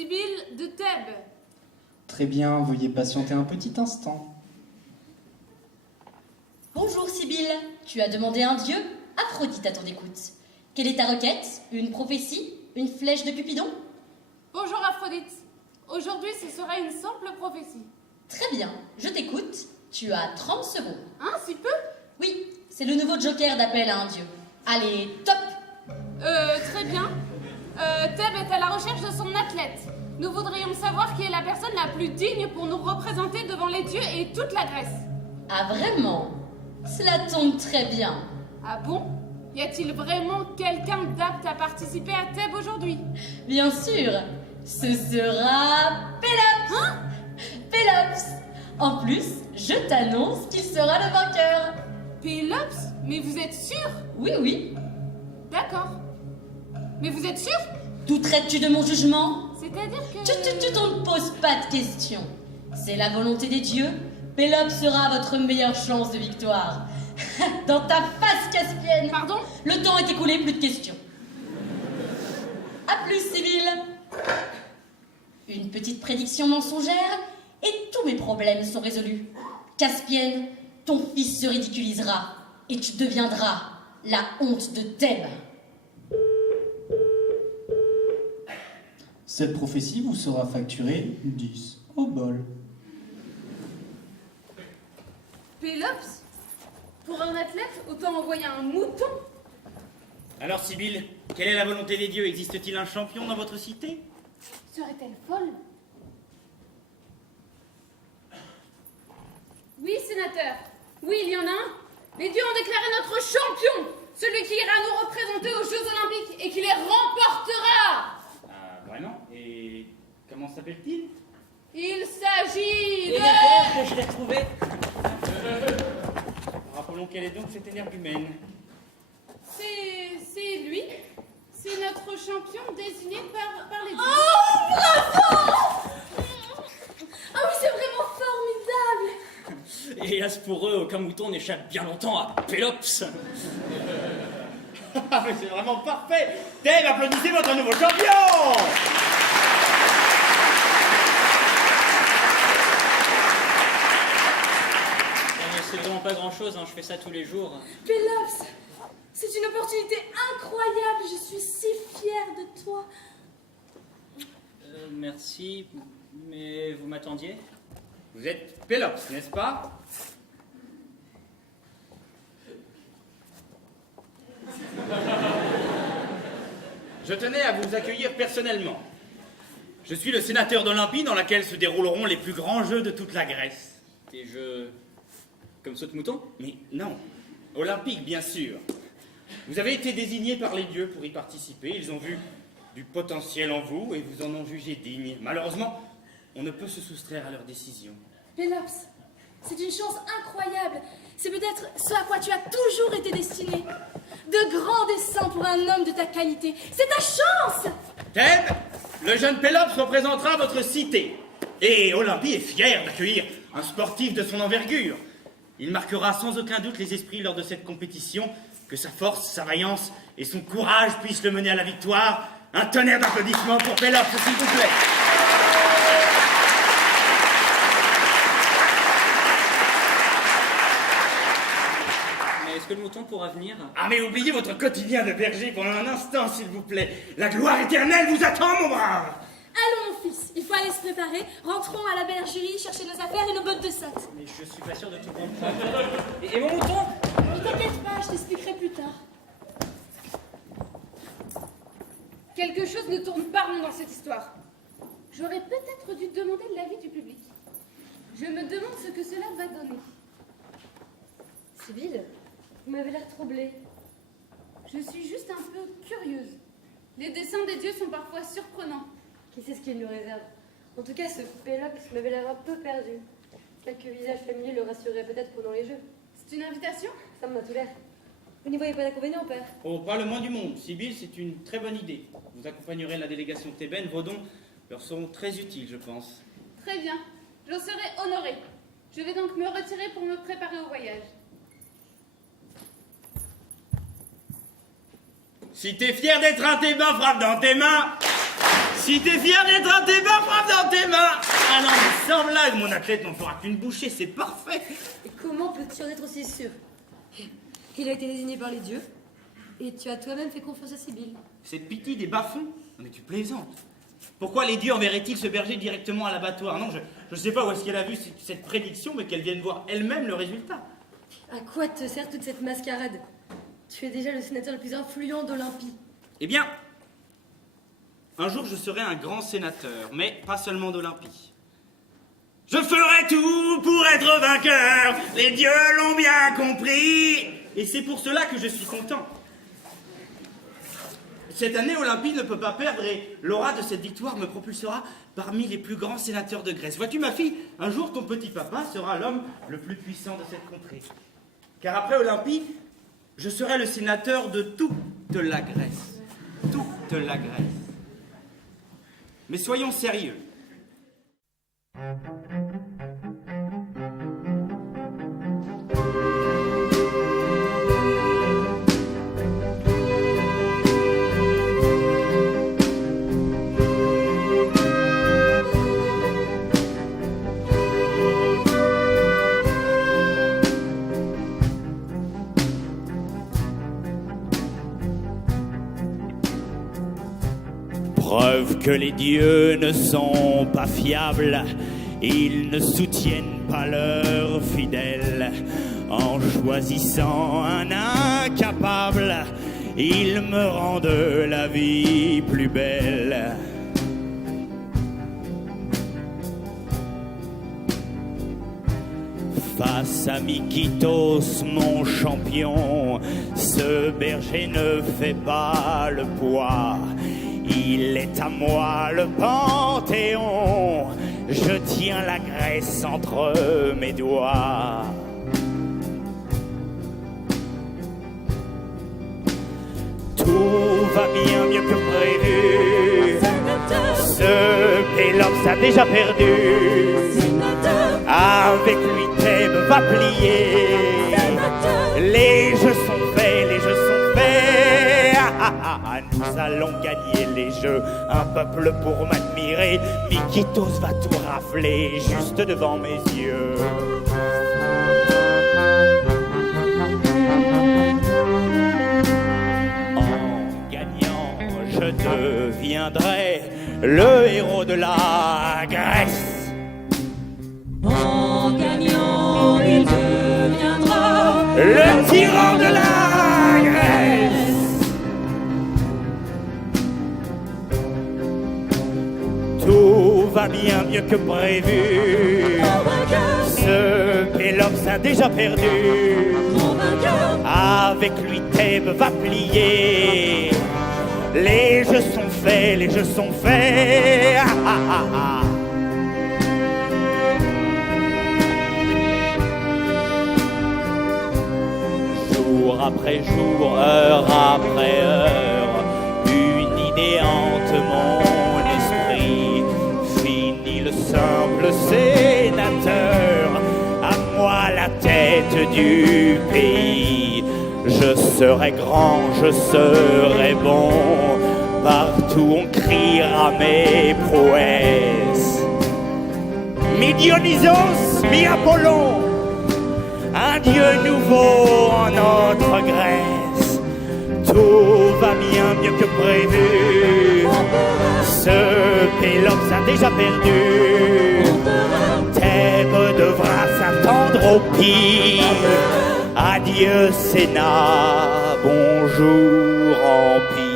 Sibylle de Thèbes. Très bien, veuillez patienter un petit instant. Bonjour Sibylle, tu as demandé un dieu? Aphrodite à ton écoute. Quelle est ta requête? Une prophétie? Une flèche de Cupidon? Bonjour Aphrodite. Aujourd'hui, ce sera une simple prophétie. Très bien, je t'écoute. Tu as 30 secondes. Hein, si peu? Oui, c'est le nouveau joker d'appel à un dieu. Allez, top! Très bien. Thèbes est à la recherche de son athlète. Nous voudrions savoir qui est la personne la plus digne pour nous représenter devant les dieux et toute la Grèce. Ah vraiment? Cela tombe très bien. Ah bon? Y a-t-il vraiment quelqu'un d'apte à participer à Thèbes aujourd'hui? Bien sûr, ce sera Pélops. Hein? Pélops. En plus, je t'annonce qu'il sera le vainqueur. Pélops? Mais vous êtes sûr? Oui, oui. D'accord. Mais vous êtes sûr? D'où traites-tu de mon jugement? C'est-à-dire que... Tu ne poses pas de questions. C'est la volonté des dieux. Pélops sera votre meilleure chance de victoire. Dans ta face, Caspienne. Pardon? Le temps est écoulé, plus de questions. À plus, Sibylle. Une petite prédiction mensongère et tous mes problèmes sont résolus. Caspienne, ton fils se ridiculisera et tu deviendras la honte de Thèbes. Cette prophétie vous sera facturée 10 au bol. Pélops? Pour un athlète, autant envoyer un mouton? Alors, Sibylle, quelle est la volonté des dieux? Existe-t-il un champion dans votre cité? Serait-elle folle? Oui, sénateur. Oui, il y en a un. Les dieux ont déclaré notre champion, celui qui ira nous représenter aux Jeux Olympiques et qui les remportera. Ah, vraiment? Et comment s'appelle-t-il? Il s'agit Et de... d'accord, je l'ai retrouvé. Rappelons quel est donc cet énergumène. C'est lui. C'est notre champion désigné par les dieux. Oh, bravo! Ah oui, c'est vraiment formidable! Et hélas pour eux, aucun mouton n'échappe bien longtemps à Pélops. Ah, mais c'est vraiment parfait! Thèbes, applaudissez votre nouveau champion! C'est vraiment pas grand chose, hein, je fais ça tous les jours. Pélops, c'est une opportunité incroyable. Je suis si fière de toi. Merci, mais vous m'attendiez? Vous êtes Pélops, n'est-ce pas? Je tenais à vous accueillir personnellement. Je suis le sénateur d'Olympie dans laquelle se dérouleront les plus grands jeux de toute la Grèce. Des jeux comme saute-mouton? Mais non, olympique bien sûr. Vous avez été désigné par les dieux pour y participer. Ils ont vu du potentiel en vous et vous en ont jugé digne. Malheureusement, on ne peut se soustraire à leur décision. Pélops, c'est une chance incroyable. C'est peut-être ce à quoi tu as toujours été destiné. De grands desseins pour un homme de ta qualité. C'est ta chance! Thèbes, le jeune Pélops représentera votre cité. Et Olympie est fière d'accueillir un sportif de son envergure. Il marquera sans aucun doute les esprits lors de cette compétition. Que sa force, sa vaillance et son courage puissent le mener à la victoire. Un tonnerre d'applaudissements pour Pélops, s'il vous plaît. Mais est-ce que le mouton pourra venir? Ah, mais oubliez votre quotidien de berger pendant un instant, s'il vous plaît. La gloire éternelle vous attend, mon brave. Allons, mon fils, il faut aller se préparer. Rentrons à la bergerie, chercher nos affaires et nos bottes de satte. Mais je suis pas sûr de tout comprendre. Et mon mouton? Ne t'inquiète pas, je t'expliquerai plus tard. Quelque chose ne tourne pas rond dans cette histoire. J'aurais peut-être dû demander l'avis du public. Je me demande ce que cela va donner. Sibylle, vous m'avez l'air troublée. Je suis juste un peu curieuse. Les dessins des dieux sont parfois surprenants. Qui sait ce qu'il nous réserve? En tout cas, ce Pélops m'avait l'air un peu perdu. Quelques visages familiers le rassuraient peut-être pendant les jeux. C'est une invitation? Ça m'a tout l'air. Vous n'y voyez pas d'inconvénient, père? Oh, pas le moins du monde. Sibylle, c'est une très bonne idée. Vous accompagnerez la délégation thébaine. Vos dons leur seront très utiles, je pense. Très bien. J'en serai honorée. Je vais donc me retirer pour me préparer au voyage. Si t'es fier d'être un Thébain, frappe dans tes mains. Si Si t'es fier d'être un tes mains, frappe dans tes mains. Ah non, mais sans blague, mon athlète n'en fera qu'une bouchée, c'est parfait. Et comment peux-tu en être aussi sûr? Il a été désigné par les dieux, et tu as toi-même fait confiance à Sibylle. Cette pitié des bas-fonds? Non mais tu plaisantes. Pourquoi les dieux enverraient-ils ce berger directement à l'abattoir? Non, je sais pas où est-ce qu'elle a vu cette prédiction, mais qu'elle vienne voir elle-même le résultat. À quoi te sert toute cette mascarade? Tu es déjà le sénateur le plus influent d'Olympie. Eh bien, un jour je serai un grand sénateur, mais pas seulement d'Olympie. Je ferai tout pour être vainqueur, les dieux l'ont bien compris, et c'est pour cela que je suis content. Cette année, Olympie ne peut pas perdre et l'aura de cette victoire me propulsera parmi les plus grands sénateurs de Grèce. Vois-tu, ma fille, un jour ton petit papa sera l'homme le plus puissant de cette contrée. Car après Olympie, je serai le sénateur de toute la Grèce. Toute la Grèce. Mais soyons sérieux. Preuve que les dieux ne sont pas fiables, ils ne soutiennent pas leurs fidèles. En choisissant un incapable, ils me rendent la vie plus belle. Face à Mikitos, mon champion, ce berger ne fait pas le poids. Il est à moi le Panthéon, je tiens la Grèce entre mes doigts. Tout va bien mieux que prévu, ce Pélops a déjà perdu. Avec lui Thèbes va plier, les jeux sont faits, les jeux sont faits. Nous allons gagner les jeux, un peuple pour m'admirer. Mikitos va tout rafler juste devant mes yeux. En gagnant, je deviendrai le héros de la Grèce. En gagnant, il deviendra Le tyran de la Grèce. Tout va bien mieux que prévu. Ce Pélops a déjà perdu. Avec lui Thèbes va plier. Les jeux sont faits, les jeux sont faits. Jour après jour, heure après heure, une idée hante mon esprit. Fini le simple sénateur, à moi la tête du pays. Je serai grand, je serai bon, partout on criera mes prouesses. Mi Dionysos, mi Apollon, un dieu nouveau en notre Grèce. Tout va bien mieux que prévu, ce Pélops a déjà perdu. Thèbes devra s'attendre au pire. Adieu Sénat, bonjour Empire.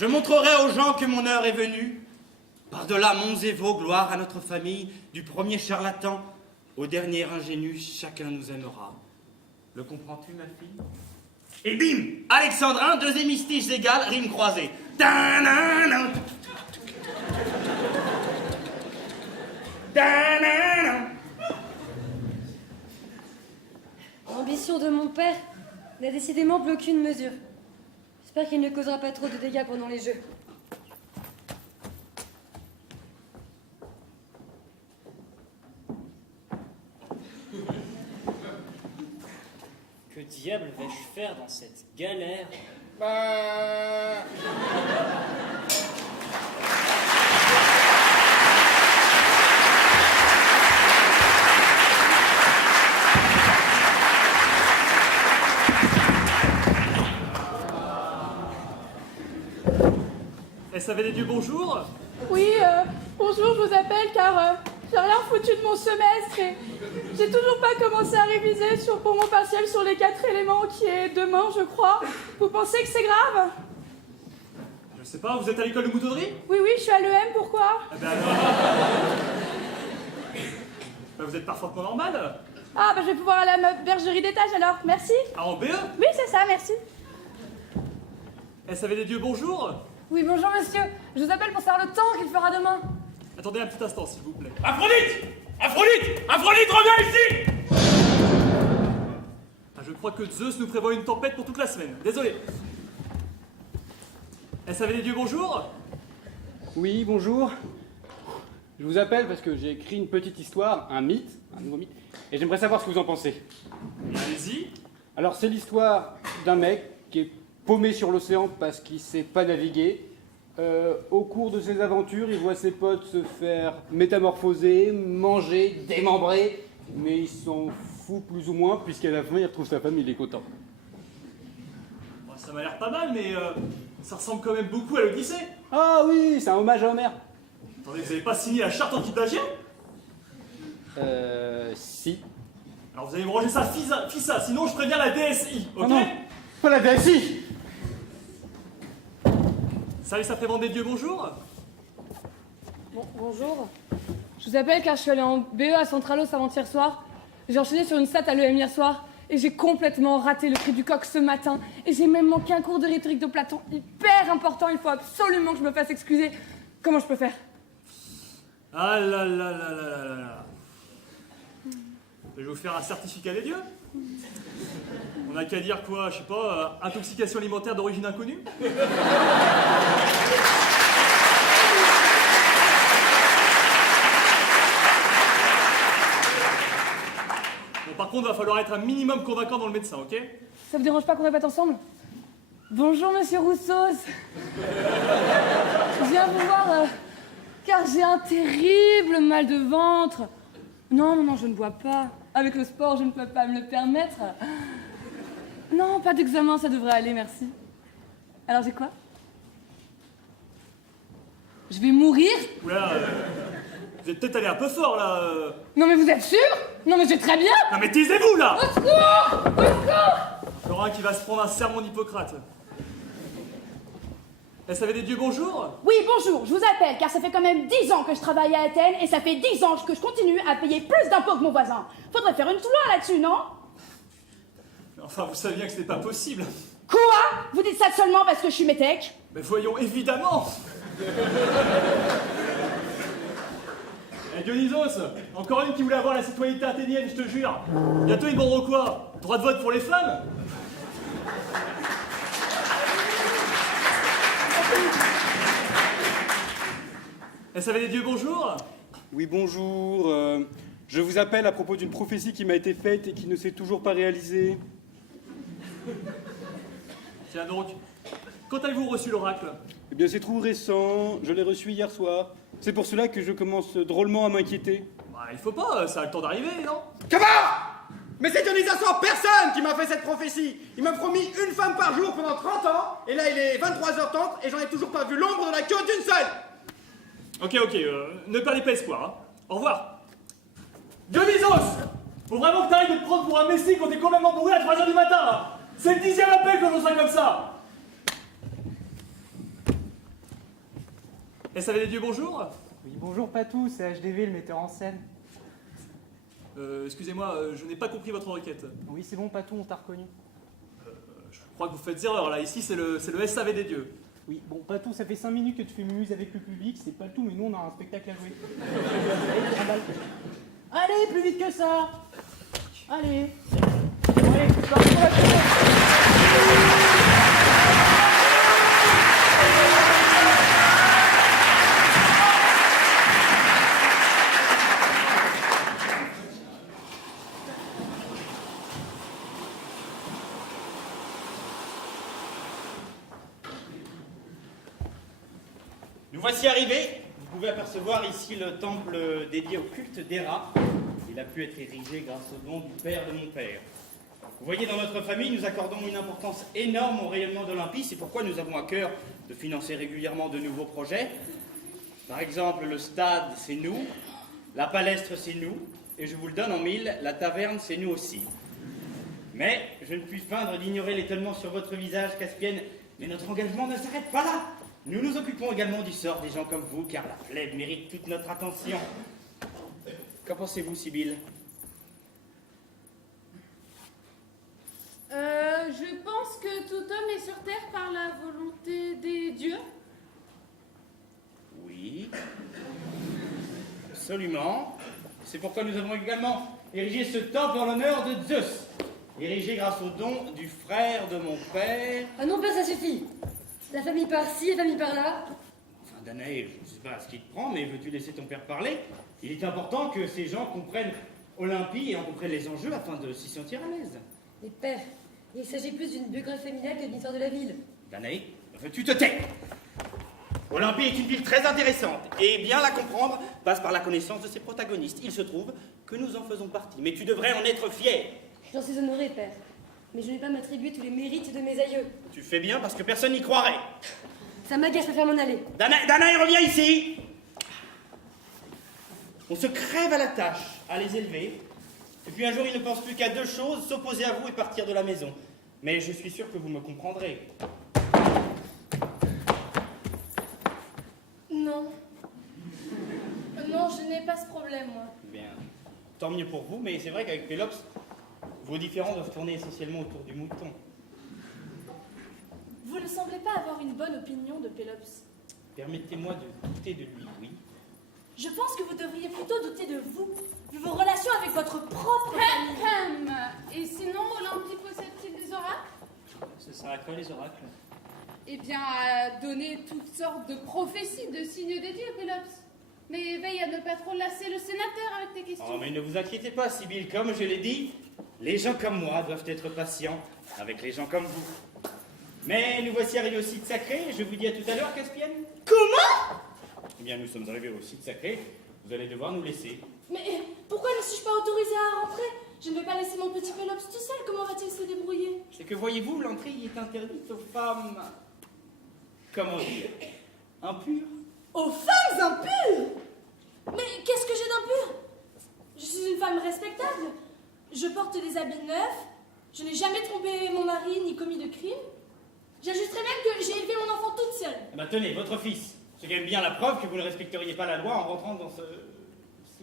Je montrerai aux gens que mon heure est venue. Par-delà monts et vaux, gloire à notre famille, du premier charlatan au dernier ingénu, chacun nous aimera. Le comprends-tu, ma fille? Et bim, alexandrin, deux hémistiches égales, rimes croisées. Ta-na-na. Ta-na-na. L'ambition de mon père n'a décidément plus aucune mesure. J'espère qu'il ne causera pas trop de dégâts pendant les jeux. Que diable vais-je faire dans cette galère? SAV des dieux, bonjour. Oui, bonjour, je vous appelle car j'ai rien foutu de mon semestre et j'ai toujours pas commencé à réviser pour mon partiel sur les 4 éléments qui est demain, je crois. Vous pensez que c'est grave? Je sais pas, vous êtes à l'école de moutonnerie? Oui, je suis à l'EM, pourquoi? Eh ben alors... Ben, vous êtes parfaitement normal. Ah, je vais pouvoir aller à ma bergerie d'étage alors, merci. Ah, en BE? Oui, c'est ça, merci. SAV des dieux, bonjour. Oui, bonjour monsieur, je vous appelle pour savoir le temps qu'il fera demain. Attendez un petit instant, s'il vous plaît. Aphrodite! Aphrodite! Aphrodite, reviens ici! Ah, je crois que Zeus nous prévoit une tempête pour toute la semaine. Désolé. SAV des dieux, bonjour. Oui, bonjour. Je vous appelle parce que j'ai écrit une petite histoire, un mythe, un nouveau mythe, et j'aimerais savoir ce que vous en pensez. Allez-y. Alors, c'est l'histoire d'un mec qui est paumé sur l'océan parce qu'il sait pas naviguer. Au cours de ses aventures, il voit ses potes se faire métamorphoser, manger, démembrer, mais il s'en fout plus ou moins, puisqu'à la fin, il retrouve sa famille, il est content. Bon, ça m'a l'air pas mal, mais ça ressemble quand même beaucoup à l'Odyssée. Ah oui, c'est un hommage à Homère. Attendez, vous avez pas signé la charte anti-plagiat? Si. Alors vous allez me ranger ça, fissa, sinon je préviens la DSI, ok? Oh non, pas la DSI. Service après-vente des dieux, bonjour. Bonjour. Je vous appelle car je suis allée en BE à Centralos avant-hier soir. J'ai enchaîné sur une stat à l'EM hier soir et j'ai complètement raté le prix du coq ce matin. Et j'ai même manqué un cours de rhétorique de Platon hyper important. Il faut absolument que je me fasse excuser. Comment je peux faire? Ah là là là là là là là. Je vais vous faire un certificat des dieux. On n'a qu'à dire quoi, je sais pas, intoxication alimentaire d'origine inconnue. Bon, par contre, va falloir être un minimum convaincant dans le médecin, ok? Ça vous dérange pas qu'on répète ensemble? Bonjour monsieur Rousseau. Je viens vous voir car j'ai un terrible mal de ventre. Non, je ne bois pas. Avec le sport, je ne peux pas me le permettre. Non, pas d'examen, ça devrait aller, merci. Alors j'ai quoi? Je vais mourir? Oula, vous êtes peut-être allé un peu fort, là. Non mais vous êtes sûr? Non mais je vais très bien. Non mais taisez-vous, là! Au secours! Au secours! Laurent qui va se prendre un sermon d'Hippocrate. SAV des dieux, bonjour. Oui, bonjour, je vous appelle car ça fait quand même 10 ans que je travaille à Athènes et ça fait 10 ans que je continue à payer plus d'impôts que mon voisin. Faudrait faire une loi là-dessus, non? Enfin, vous savez bien que ce n'est pas possible. Quoi? Vous dites ça seulement parce que je suis métèque? Mais voyons, évidemment. Dionysos, encore une qui voulait avoir la citoyenneté athénienne, je te jure. Bientôt ils demanderont quoi? Droit de vote pour les femmes? SAV des dieux, bonjour. Oui, bonjour. Je vous appelle à propos d'une prophétie qui m'a été faite et qui ne s'est toujours pas réalisée. Tiens donc, quand avez-vous reçu l'oracle? Eh bien, c'est trop récent. Je l'ai reçu hier soir. C'est pour cela que je commence drôlement à m'inquiéter. Bah, il faut pas, ça a le temps d'arriver, non? Comment? Mais c'est Dionysos en personne qui m'a fait cette prophétie. Il m'a promis une femme par jour pendant 30 ans, et là il est 23h30 et j'en ai toujours pas vu l'ombre de la queue d'une seule. Ok, ne perdez pas espoir, hein. Au revoir. Dionysos! Faut vraiment que t'arrêtes de te prendre pour un messie quand t'es complètement bourré à 3h du matin, hein. C'est le 10e appel que je reçois comme ça. SAV des dieux, bonjour. Oui, bonjour Patou, c'est HDV, le metteur en scène. Excusez-moi, je n'ai pas compris votre requête. Oui, c'est bon Patou, on t'a reconnu. Je crois que vous faites erreur là, ici c'est le SAV des dieux. Oui, bon Patou, ça fait 5 minutes que tu fais mumuse avec le public, c'est pas tout, mais nous on a un spectacle à jouer. Allez, plus vite que ça. Allez. Allez, c'est parti pour la Nous voici arrivés. Vous pouvez apercevoir ici le temple dédié au culte d'Héra. Il a pu être érigé grâce au don du père de mon père. Vous voyez, dans notre famille, nous accordons une importance énorme au rayonnement d'Olympie. C'est pourquoi nous avons à cœur de financer régulièrement de nouveaux projets. Par exemple, le stade, c'est nous. La palestre, c'est nous. Et je vous le donne en mille, la taverne, c'est nous aussi. Mais je ne puis feindre d'ignorer l'étonnement sur votre visage, Caspienne. Mais notre engagement ne s'arrête pas là. Nous nous occupons également du sort des gens comme vous, car la plèbe mérite toute notre attention. Qu'en pensez-vous, Sibylle? Je pense que tout homme est sur terre par la volonté des dieux. Oui. Absolument. C'est pourquoi nous avons également érigé ce temple en l'honneur de Zeus. Érigé grâce au don du frère de mon père. Ah non, pas ça suffit. La famille par-ci, la famille par-là. Enfin, Danae, je ne sais pas ce qui te prend, mais veux-tu laisser ton père parler? Il est important que ces gens comprennent Olympie et en comprennent les enjeux afin de s'y sentir à l'aise. Mais père, il s'agit plus d'une biographie familiale que d'une histoire de la ville. Danae, veux-tu te taire? Olympie est une ville très intéressante, et bien la comprendre passe par la connaissance de ses protagonistes. Il se trouve que nous en faisons partie, mais tu devrais en être fier. J'en suis honoré, père. Mais je ne vais pas m'attribuer tous les mérites de mes aïeux. Tu fais bien parce que personne n'y croirait. Ça m'agace, je préfère m'en aller. Danae, reviens ici. On se crève à la tâche à les élever, et puis un jour ils ne pensent plus qu'à deux choses, s'opposer à vous et partir de la maison. Mais je suis sûr que vous me comprendrez. Non. Non, je n'ai pas ce problème, moi. Bien, tant mieux pour vous, mais c'est vrai qu'avec Pélops, vos différends doivent tourner essentiellement autour du mouton. Vous ne semblez pas avoir une bonne opinion de Pélops. Permettez-moi de douter de lui, oui. Je pense que vous devriez plutôt douter de vous, de vos relations avec votre propre famille. Et sinon, Olympie possède-t-il des oracles? Ce sera quoi les oracles? Eh bien, à donner toutes sortes de prophéties, de signes des dieux, Pélops. Mais veille à ne pas trop lasser le sénateur avec tes questions. Oh, mais ne vous inquiétez pas, Sibylle, comme je l'ai dit, les gens comme moi doivent être patients avec les gens comme vous. Mais nous voici arrivés au site sacré, je vous dis à tout à l'heure, Caspienne. Comment? Eh bien, nous sommes arrivés au site sacré, vous allez devoir nous laisser. Mais pourquoi ne suis-je pas autorisée à rentrer? Je ne vais pas laisser mon petit Pélops tout seul, comment va-t-il se débrouiller? C'est que, voyez-vous, l'entrée y est interdite aux femmes... Comment dire? Impures. Aux femmes impures? Mais qu'est-ce que j'ai d'impur? Je suis une femme respectable. Je porte des habits neufs. Je n'ai jamais trompé mon mari ni commis de crime. J'ajouterais même que j'ai élevé mon enfant toute seule. Eh ben, tenez, votre fils. C'est quand même bien la preuve que vous ne respecteriez pas la loi en rentrant dans ce...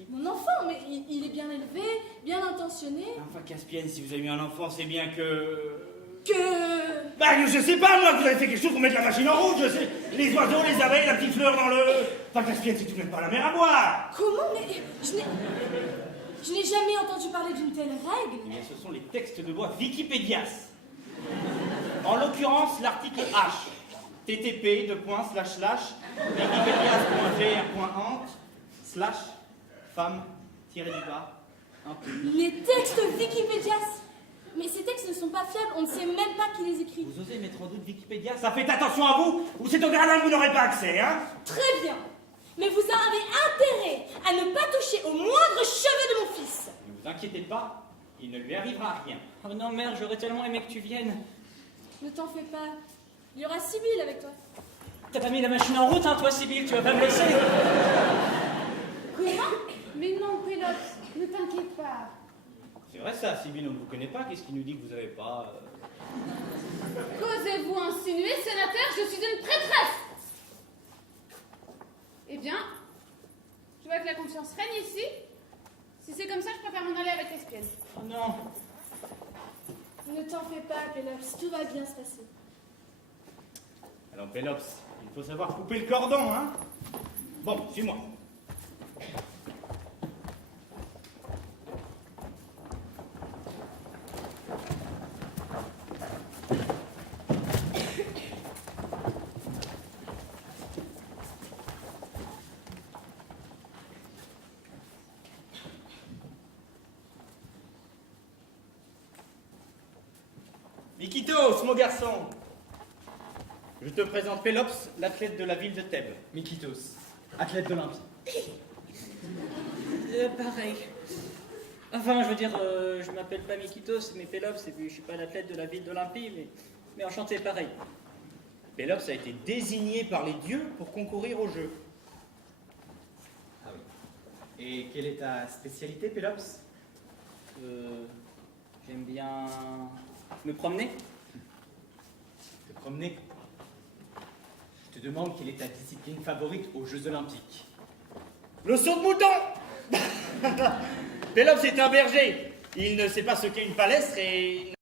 Mon enfant, mais il est bien élevé, bien intentionné. Enfin, Caspienne, si vous avez eu un enfant, c'est bien que... Bah, je sais pas, moi, que vous avez fait quelque chose pour mettre la machine en route, je sais. Les oiseaux, les abeilles, la petite fleur dans le... Enfin, Caspienne, c'est tout de même pas la mer à boire. Comment? Mais je n'ai jamais entendu parler d'une telle règle. Eh bien, ce sont les textes de loi Wikipédias. En l'occurrence, l'article H. ttp, wikipedias.gr.ant/ femme-du-bas impure. Les textes Wikipédias. Mais ces textes ne sont pas fiables, on ne sait même pas qui les écrit. Vous osez mettre en doute Wikipédia? Ça fait attention à vous, ou c'est au gradin que vous n'aurez pas accès, hein? Très bien. Mais vous avez intérêt à ne pas toucher au moindre cheveu de mon fils. Ne vous inquiétez pas, il ne lui arrivera rien. Oh non, mère, j'aurais tellement aimé que tu viennes. Ne t'en fais pas. Il y aura Sibylle avec toi. T'as pas mis la machine en route, hein, toi, Sibylle, tu vas pas me laisser. Comment? Mais non, Pélops, ne t'inquiète pas. C'est vrai ça, Sibylle, on ne vous connaît pas, qu'est-ce qui nous dit que vous n'avez pas... Qu'osez-vous insinuer, sénateur? Je suis une prêtresse. Eh bien, je vois que la confiance règne ici. Si c'est comme ça, je préfère m'en aller avec Caspienne. Oh non. Ne t'en fais pas, Pélops, tout va bien se passer. Alors, Pélops, il faut savoir couper le cordon, hein? Bon, suis-moi. Mikitos, mon garçon. Je te présente Pélops, l'athlète de la ville de Thèbes. Mikitos, athlète d'Olympie. Pareil. Enfin, je veux dire, je m'appelle pas Mikitos, mais Pélops, et puis je suis pas l'athlète de la ville d'Olympie, mais enchanté, pareil. Pélops a été désigné par les dieux pour concourir au jeu. Ah oui. Et quelle est ta spécialité, Pélops? J'aime bien me promener. Te promener. Je te demande quelle est ta discipline favorite aux Jeux Olympiques. Le saut de mouton. Pélops est un berger. Il ne sait pas ce qu'est une palestre et